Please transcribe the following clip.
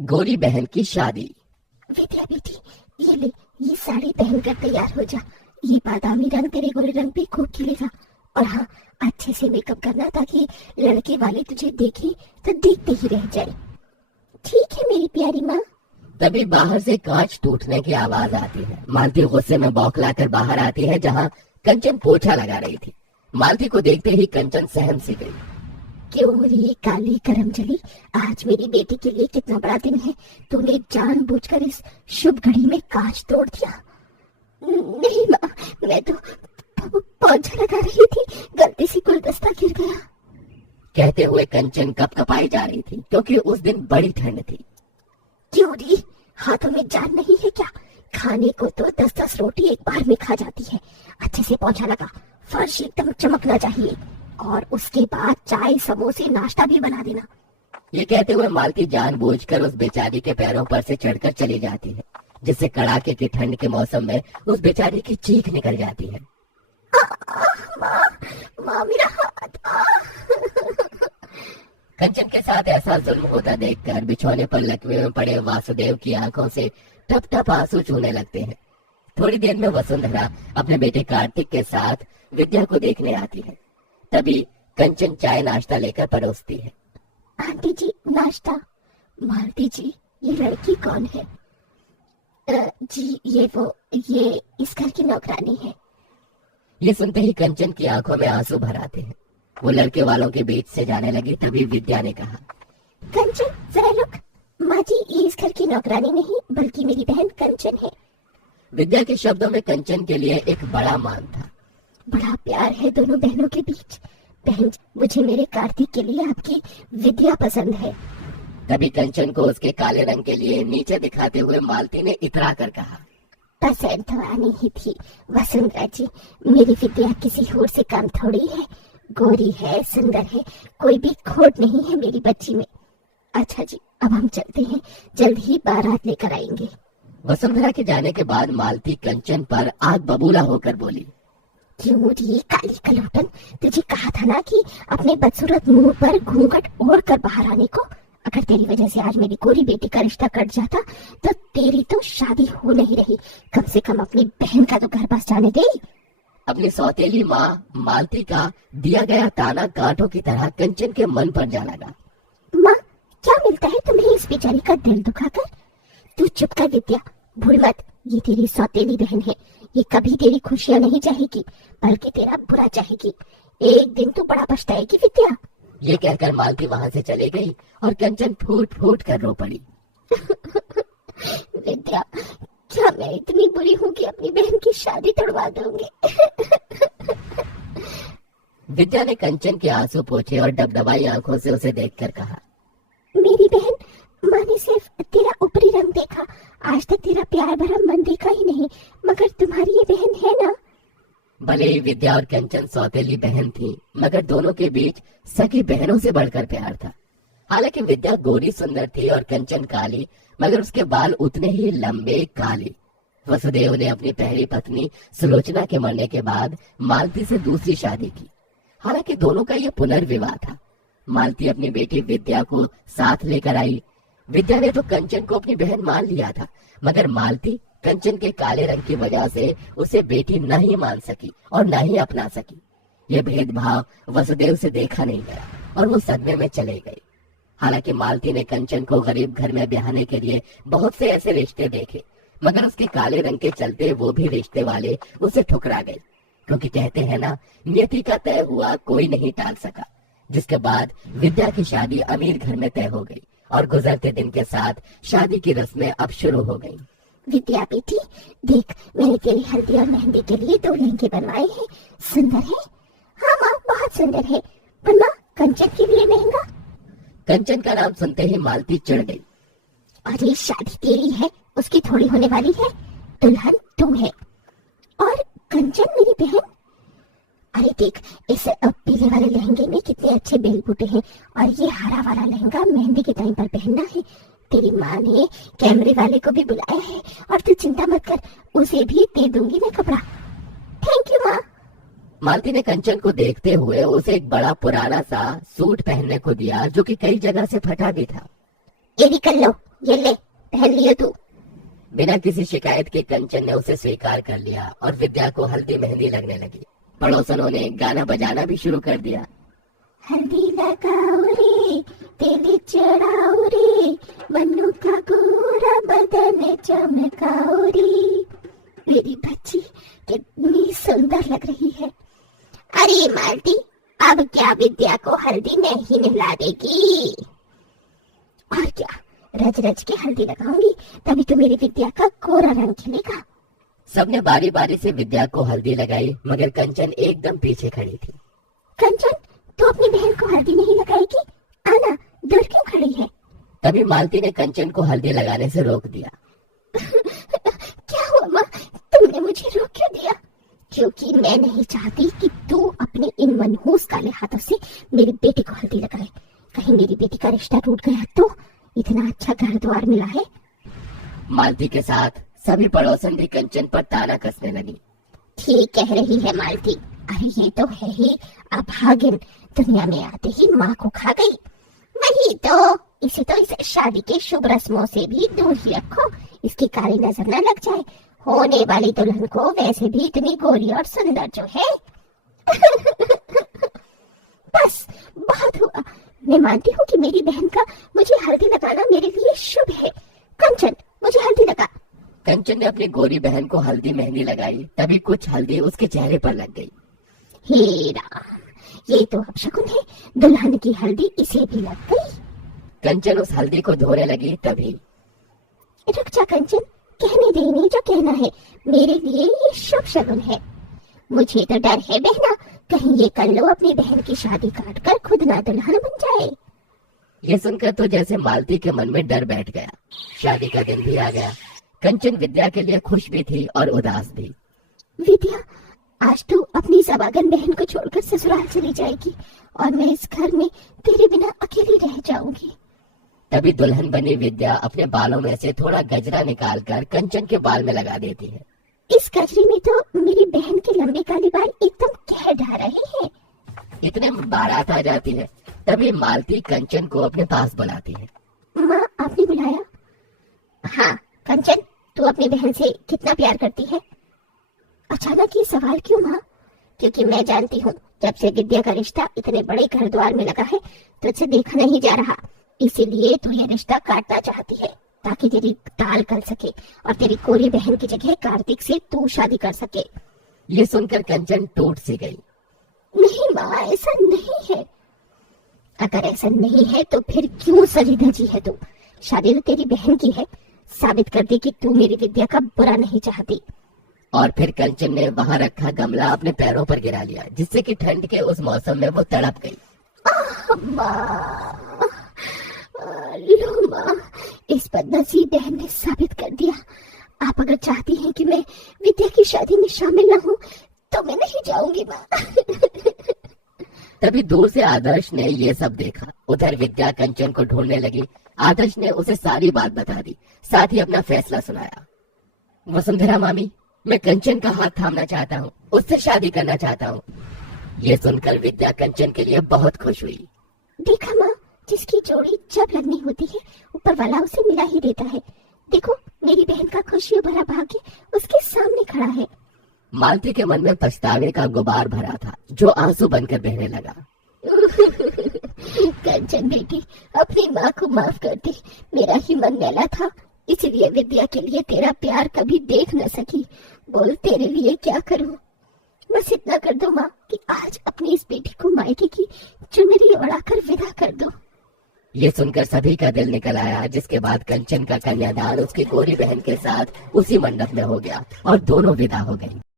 गोरी बहन की शादी। विद्या बेटी, ये ले, ये साड़ी पहनकर तैयार हो जा। ये बादामी रंग तेरे गोरे रंग पे खूब खिलेगा। और हाँ, अच्छे से मेकअप करना ताकि लड़के वाले तुझे देखे तो देखते ही रह जाए। ठीक है मेरी प्यारी माँ। तभी बाहर से कांच टूटने की आवाज आती है। मालती गुस्से में बौखलाकर बाहर आती है जहाँ कंचन पोछा लगा रही थी। मालती को देखते ही कंचन सहम सी गई। क्यों रे काली करमचली, आज मेरी बेटी के लिए कितना बड़ा दिन है, तूने जानबूझकर इस शुभ घड़ी में कांच तोड़ दिया। नहीं माँ, मैं तो पोछा लगा रही थी, गलती से गुलदस्ता गिर गया। कहते हुए कंचन कपकपाई जा रही थी क्योंकि उस दिन बड़ी ठंड थी। क्यों री, हाथों में जान नहीं है क्या? खाने को तो 10-10 रोटी एक बार में खा जाती है। अच्छे से पोछा लगा, फर्श एकदम चमकना चाहिए, और उसके बाद चाय समोसे नाश्ता भी बना देना। ये कहते हुए मालती जानबूझकर उस बेचारी के पैरों पर से चढ़कर चली जाती है, जिससे कड़ाके की ठंड के मौसम में उस बेचारी की चीख निकल जाती है। माँ मेरा हाथ। कंचन के साथ ऐसा जुल्म होता देखकर बिछौने पर लकवे में पड़े वासुदेव की आंखों से टप टप आंसू छूने लगते हैं। थोड़ी देर में वसुंधरा अपने बेटे कार्तिक के साथ विद्या को देखने आती है। तभी कंचन चाय नाश्ता लेकर परोसती है। आंटी जी नाश्ता। मालती जी, ये लड़की कौन है? जी ये इस घर की नौकरानी है। ये सुनते ही कंचन की आंखों में आंसू भर आते हैं। वो लड़के वालों के बीच से जाने लगी। तभी विद्या ने कहा, कंचन जरा रुक। माँ जी, ये इस घर की नौकरानी नहीं बल्कि मेरी बहन कंचन है। विद्या के शब्दों में कंचन के लिए एक बड़ा मान था। बड़ा प्यार है दोनों बहनों के बीच। बहन, मुझे मेरे कार्तिक के लिए आपकी विद्या पसंद है। तभी कंचन को उसके काले रंग के लिए नीचे दिखाते हुए मालती ने इतरा कर कहा, पसंद तो आनी ही थी वसुंधरा जी। मेरी विद्या किसी और से कम थोड़ी है। गोरी है, सुंदर है, कोई भी खोट नहीं है मेरी बच्ची में। अच्छा जी, अब हम चलते हैं, जल्द ही बारात लेकर आएंगे। वसुंधरा के जाने के बाद मालती कंचन पर आग बबूला होकर बोली, क्यों रे काली कलोटन, तुझे कहा था ना कि अपने बदसूरत मुंह पर घूंघट ओढ़ कर बाहर आने को। अगर तेरी वजह से आज मेरी गोरी बेटी का रिश्ता कट जाता तो तेरी तो शादी हो नहीं रही। कम से कम अपनी बहन का तो घर बस जाने दे। अपनी सौतेली माँ मालती का दिया गया ताना कांटों की तरह कंचन के मन पर जा लगा। माँ, क्या मिलता है तुम्हें इस बेचारी का दिल दुखाकर? तू चुप कर विद्या, भूल मत, ये तेरी सौतेली बहन है। ये कभी तेरी खुशियाँ नहीं चाहेगी बल्कि तेरा बुरा चाहेगी। एक दिन तू बड़ा पछताएगी विद्या। ये कहकर मालती वहाँ से चली गई और कंचन फूट फूट कर रो पड़ी। विद्या, क्या मैं इतनी बुरी हूँ कि अपनी बहन की शादी तोड़वा दूंगी? विद्या ने कंचन के आंसू पोंछे और डबडबाई आंखों से उसे देखकर कहा, मेरी बहन, माँ ने सिर्फ तेरा ऊपरी रंग देखा, आज तक तेरा प्यार भरा मन देखा ही नहीं, मगर तुम्हारी ये बहन है ना? भले ही विद्या और कंचन सौतेली बहन थी, मगर दोनों के बीच सगी बहनों से बढ़कर प्यार था। हालांकि विद्या गोरी सुंदर थी और कंचन काली, मगर उसके बाल उतने ही लंबे काले। वसुदेव ने अपनी पहली पत्नी सुलोचना के मरने के बाद मालती से दूसरी शादी की। हालांकि दोनों का यह पुनर्विवाह था। मालती अपनी बेटी विद्या को साथ लेकर आई। विद्या ने तो कंचन को अपनी बहन मान लिया था, मगर मालती कंचन के काले रंग की वजह से उसे बेटी नहीं मान सकी और न ही अपना सकी। यह भेदभाव वसुदेव से देखा नहीं गया और वो सदमे में चले गए। हालांकि मालती ने कंचन को गरीब घर में ब्याहने के लिए बहुत से ऐसे रिश्ते देखे, मगर उसके काले रंग के चलते वो भी रिश्ते वाले उसे ठुकरा गए, क्योंकि कहते हैं ना, नियति का तय हुआ कोई नहीं टाल सका। जिसके बाद विद्या की शादी अमीर घर में तय हो गई और गुजरते दिन के साथ शादी की रस्में अब शुरू हो गई। विद्या बेटी, देख, मैंने तेरी हल्दी और मेहंदी के लिए 2 लहंगे बनवाए हैं। सुंदर है? हाँ माँ, बहुत सुंदर है। पर माँ, कंचन के लिए लहंगा? कंचन का नाम सुनते ही मालती चिढ़ गई। अरे शादी तेरी है, उसकी थोड़ी होने वाली है। दुल्हन तू है और कंचन मेरी बहन। अरे देख, इस पीले वाले लहंगे में कितने अच्छे बेल बूटे हैं, और ये हरा वाला लहंगा मेहंदी के टाइम पर पहनना है। तेरी माँ ने कैमरे वाले को भी बुलाया है, और तू चिंता मत कर, उसे भी दे दूंगी मैं कपड़ा। थैंक यू माँ। मालती ने कंचन को देखते हुए उसे एक बड़ा पुराना सा सूट पहनने को दिया, जो कि कई जगह से फटा भी था। ये भी कर लो, ये ले, पहन लियो तू। बिना किसी शिकायत के कंचन ने उसे स्वीकार कर लिया और विद्या को हल्दी मेहंदी लगने लगी। पड़ोसनों ने गाना बजाना भी शुरू कर दिया। हल्दी लगाओ रे, तेल चढ़ाओ रे, मन्नू का गोरा बदन चमकाओ रे। मेरी बच्ची कितनी सुंदर लग रही है। अरे मालती, अब क्या विद्या को हल्दी नहीं मिला देगी? और क्या, रच रच के हल्दी लगाऊंगी, तभी तो मेरी विद्या का गोरा रंग खिलेगा। सबने बारी बारी से विद्या को हल्दी लगाई, मगर कंचन एकदम पीछे खड़ी थी। कंचन, तू अपनी बहन को हल्दी नहीं लगाएगी? आना, दूर क्यों खड़ी है? तभी मालती ने कंचन को हल्दी लगाने से रोक दिया। क्या हुआ माँ, तुमने मुझे रोक क्यों दिया? क्योंकि मैं नहीं चाहती कि तू अपने इन मनहूस काले हाथों से मेरी बेटी को हल्दी लगाए। कहीं मेरी बेटी का रिश्ता टूट गया तो? इतना अच्छा घर द्वार मिला है। मालती के साथ सभी पड़ोसन भी कंचन पर ताना कसने लगी। ठीक कह रही है मालती। अरे ये तो है ही अभागिन, दुनिया में आते ही माँ को खा गई। वही तो, इसे तो इस शादी के शुभ रस्मों से भी दूर ही रखो, इसकी काली नजर न लग जाए। होने वाली दुल्हन को वैसे भी इतनी गोरी और सुंदर जो है। बस बहुत हुआ। मैं मानती हूँ कि मेरी बहन का मुझे हल्दी लगाना मेरे लिए शुभ है। कंचन, मुझे हल्दी लगा। कंचन ने अपनी गोरी बहन को हल्दी मेहंदी लगाई, तभी कुछ हल्दी उसके चेहरे पर लग गई। हे राम, ये तो अपशकुन है। दुल्हन की हल्दी इसे भी लग गई। कंचन उस हल्दी को धोने लगी, तभी रुक जा कंचन, कहने दे इन्हें जो कहना है। मेरे लिए ये शुभ शगुन है। मुझे तो डर है बहना, कहीं ये कल्लू अपनी बहन की शादी काट कर खुद ना दुल्हन बन जाए। ये सुनकर तो जैसे मालती के मन में डर बैठ गया। शादी का दिन भी आ गया। कंचन विद्या के लिए खुश भी थी और उदास भी। विद्या, आज तू अपनी सवागन बहन को छोड़कर ससुराल चली जाएगी और मैं इस घर में तेरे बिना अकेली रह जाऊंगी। तभी दुल्हन बनी विद्या अपने बालों में से थोड़ा गजरा निकालकर कंचन के बाल में लगा देती है। इस गजरे में तो मेरी बहन के लंबे काले बाल एकदम कह ढा रहे हैं। इतने बारात आ जाती है, तभी मालती कंचन को अपने पास बुलाती है। माँ, आपने बुलाया? हाँ कंचन, तू अपनी बहन से कितना प्यार करती है? अचानक ये सवाल क्यों माँ? क्योंकि मैं जानती हूँ जब से विद्या का रिश्ता इतने बड़े घर द्वार में लगा है तुझसे देखा नहीं जा रहा, इसीलिए तू ये रिश्ता काटना चाहती है ताकि तेरी ताल कर सके और तेरी कोरी बहन की जगह कार्तिक से तू शादी कर सके। ये सुनकर कंचन टूट सी गई। नहीं माँ, ऐसा नहीं है। अगर ऐसा नहीं है तो फिर क्यों सजी धजी है तू? शादी तो तेरी बहन की है, साबित कर दे कि तू मेरी विद्या का बुरा नहीं चाहती। और फिर कंचन ने वहाँ रखा गमला अपने पैरों पर गिरा लिया, जिससे कि ठंड के उस मौसम में वो तड़प गई। लो माँ, इस बदनसीब बहन ने साबित कर दिया। आप अगर चाहती हैं कि मैं विद्या की शादी में शामिल न हूँ तो मैं नहीं जाऊंगी माँ। तभी दूर से आदर्श ने ये सब देखा। उधर विद्या कंचन को ढूंढने लगी। आदर्श ने उसे सारी बात बता दी, साथ ही अपना फैसला सुनाया। वसुंधरा मामी, मैं कंचन का हाथ थामना चाहता हूँ, उससे शादी करना चाहता हूँ। ये सुनकर विद्या कंचन के लिए बहुत खुश हुई। देखा माँ, जिसकी जोड़ी जब लगनी होती है ऊपर वाला उसे मिला ही देता है। देखो, मेरी बहन का खुशियों भरा भाग्य उसके सामने खड़ा है। मालती के मन में पछतावे का गुबार भरा था, जो आंसू बनकर बहने लगा। कंचन बेटी, अपनी माँ को माफ कर दे। मेरा ही मन मैला था, इसलिए विद्या के लिए तेरा प्यार कभी देख न सकी। बोल, तेरे लिए क्या करूं? बस इतना कर दो माँ कि आज अपनी इस बेटी को मायके की चुनरी ओढ़ाकर विदा कर दो। ये सुनकर सभी का दिल निकल आया, जिसके बाद कंचन का कन्यादान उसकी गोरी बहन के साथ उसी मंडप में हो गया और दोनों विदा हो गई।